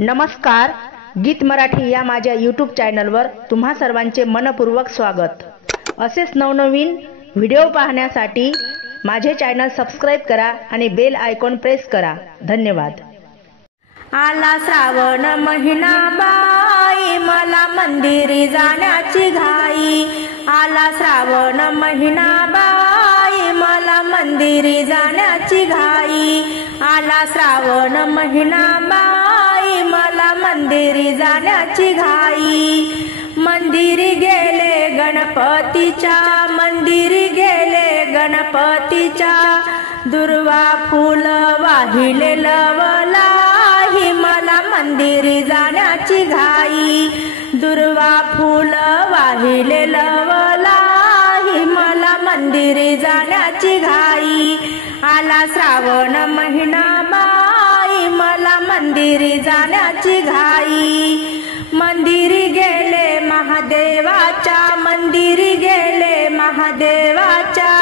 नमस्कार, गीत मराठी या माझ्या यूट्यूब चॅनलवर तुम्हा सर्वांचे मनपूर्वक स्वागत। असेच नवनवीन व्हिडिओ पाहण्यासाठी माझे चॅनल सबस्क्राइब करा आणि बेल आयकॉन प्रेस करा। धन्यवाद। आला श्रावण महिना बाई, मला मंदिरी जाण्याची घाई। आला श्रावण महिना बाई, मला मंदिरी जाण्याची घाई। आला श्रावण महिना बाई, मला मंदिरी जाण्याची घाई। मंदिरी गेले गणपतीच्या, मंदिरी गेले गणपतीच्या। दुर्वा फूल वाहिले लवलाही, मला मंदिरी जाण्याची घाई। दुर्वा फूल वाहिले लवलाही, मला मंदिरी जाण्याची घाई। आला श्रावण महिना बाई, मला मंदिरी जाण्याची घाई। मंदिरी गेले महादेवाच्या, मंदिरी गेले महादेवाच्या।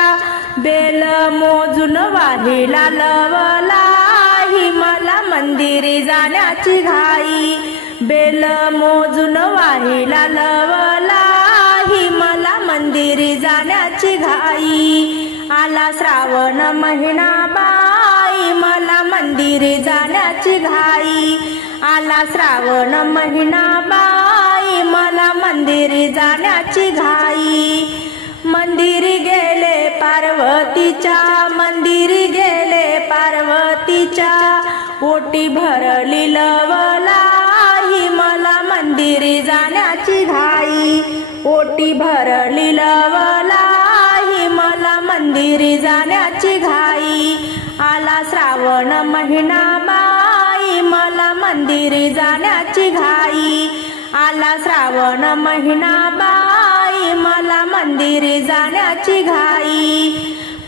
बेल मोजून वाहिला लवलाही, मला मंदिरी जाण्याची घाई। बेल मोजून वाहिला लवलाही, मला मंदिरी जाण्याची घाई। आला श्रावण महिना बाई, मला मंदिरी जाण्याची घाई। आला श्रावण महिना बाई, मला मंदिरी जाण्याची घाई। मंदिरी गेले पार्वतीच्या, मंदिरी गेले पार्वतीच्या। ओटी भरली लवलाही, मला मंदिरी जाण्याची घाई। ओटी भरली लवलाही, मला मंदिरी जाण्याची घाई। आला श्रावण महिना बाई, मला मंदिरी जाण्याची घाई। आला श्रावण महिना बाई, मला मंदिरी जाण्याची घाई।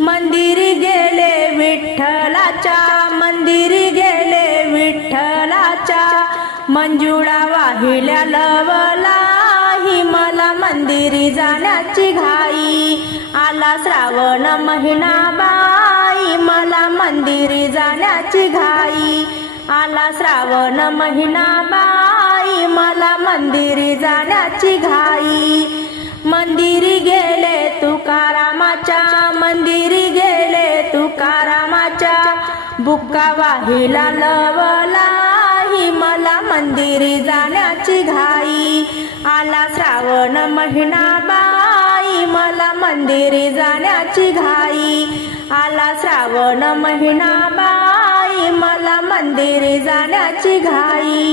मंदिरी गेले विठ्ठलाच्या, मंदिरी गेले विठ्ठलाच्या। मंजुळा वाहिल्या लवलाही, मला मंदिरी जाण्याची घाई। आला श्रावण महिना बाई, मला मंदिरी जाण्याची घाई। आला श्रावण महिना बाई, मला मंदिरी जाण्याची घाई। मंदिरी गेले तुकारामाच्या, मंदिरी गेले तुकारामाच्या। बुक्का वाहिला लवलाही, मला मंदिरी जाण्याची घाई। आला श्रावण महिना बाई, मला मंदिरी जाण्याची घाई। आला श्रावण महिना बाई, मला मंदिरी जाण्याची घाई।